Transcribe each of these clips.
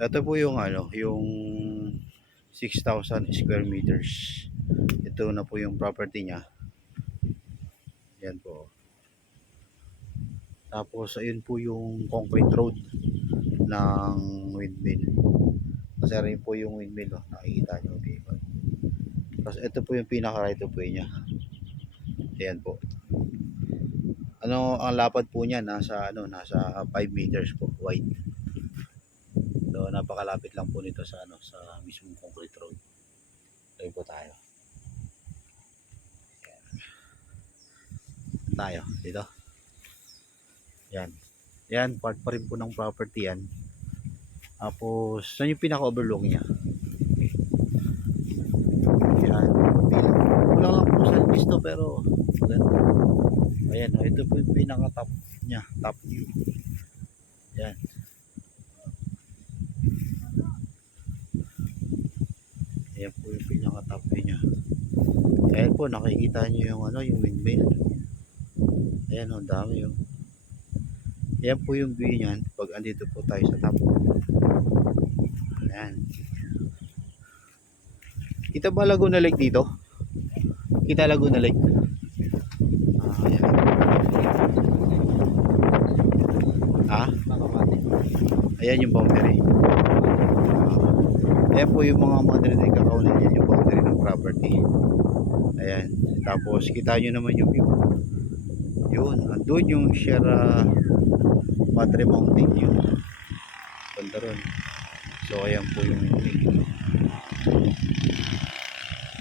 Ito po yung ano, yung 6,000 square meters. Ito na po yung property niya. Yan po. Tapos ayun po yung concrete road ng windmill. Kasi rin po yung windmill, oh. Nakikita nyo. Okay. Tapos ito po yung pinaka right of way niya. Ayan po. Ano ang lapad po niya, nasa 5 meters po wide. So napakalapit lang po nito sa sa mismong concrete road. Ayun po tayo. Tayo dito. Yan. Yan, part pa rin po ng property yan. Tapos, saan yung pinaka-overlook niya? Yan. Kulang lang po sa pisto pero maganda. Ayan, ito po yung pinaka-top niya. Top view. Yan. Ayan po yung pinaka-top view niya. Ayan po, nakikita nyo yung yung windmill. Ayan, ang dami yung. Ayan po yung view niyan pag andito po tayo sa top. Ayan. Kita ba Laguna Lake dito? Kita Laguna Lake. Ayan. Ha? Ayan yung boundary. Ayan po yung mga madre na kakaunin niya, yung boundary ng property. Ayan. Tapos kita nyo naman yung view. Yun. Andun yung Sierra Madre Mountain yun. Banda ron. So ayan po yung view.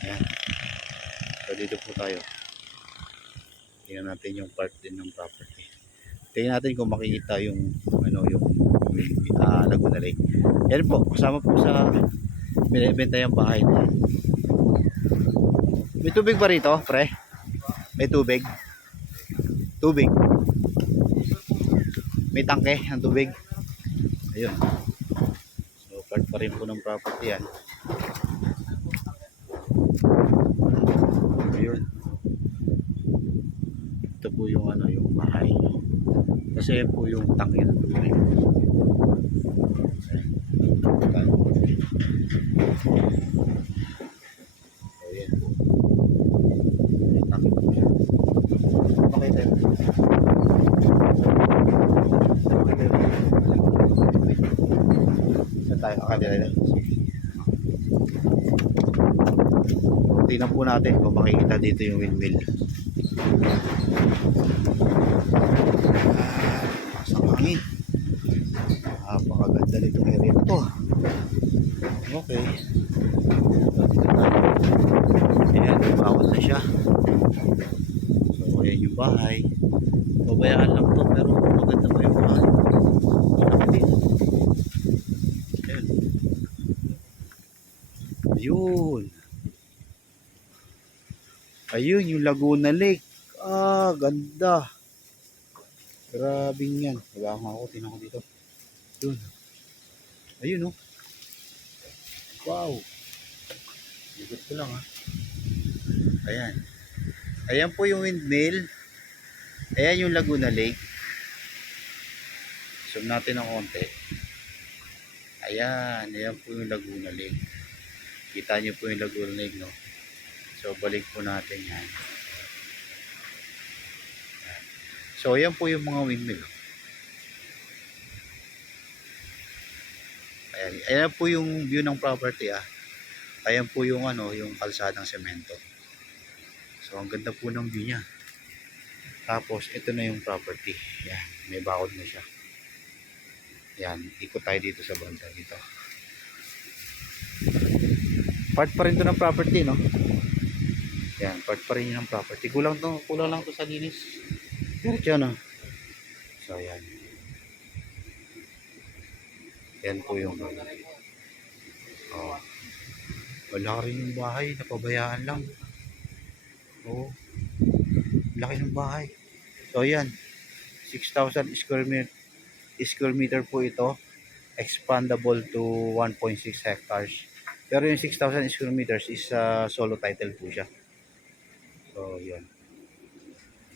Ayan. So dito po tayo. Tingnan natin yung part din ng property. Tingnan natin kung makikita yung yung Laguna Lake. Yan po, kasama po sa binibenta yung bahay na yan. May tubig ba rito, pre? May tubig? Tubig? May tangke ng tubig? Ayun. So, part pa rin po ng property yan. Ayun. Ito po yung yung bahay. Kasi po yung tangke ng tubig. Ayan. Okay tayo. Saan tayo? Akala. Tingnan po natin kung makikita dito yung windmill. Pasang hangin. Napakaganda nitong area na to. Okay. Ayan, bawal na siya. So, ayan yung bahay. Babayaan lang to pero maganda pa yung bahay. Ayan. Ayun. Ayun yung Laguna Lake. Ganda. Grabing yan. Hawakan ako, tinan ko dito. Yun. Ayun, oh. Wow. Ikot ko lang, ha. Ayan. Ayan po yung windmill. Ayan yung Laguna Lake. Zoom natin ng konti. Ayan. Ayan po yung Laguna Lake. Kita nyo po yung Laguna Lake, no? So, balik po natin yan. Ayan. So, ayan po yung mga windmill. Ayan. Ayan po yung view ng property, ah. Ayan po yung yung kalsadang semento. So, ang ganda po ng view niya. Tapos, ito na yung property. Yan, may bakod na siya. Yan, ikot tayo dito sa banda dito. Part pa rin to ng property, no? Yan, part pa rin yun ng property. Kulang lang to sa linis. Pero siya, no? So, yan. Yan po yung oh. Wala rin yung bahay, napabayaan lang. Oh, laki ng bahay. So yan, 6,000 square meter po ito, expandable to 1.6 hectares. Pero yung 6,000 square meters is solo title po siya. So yan.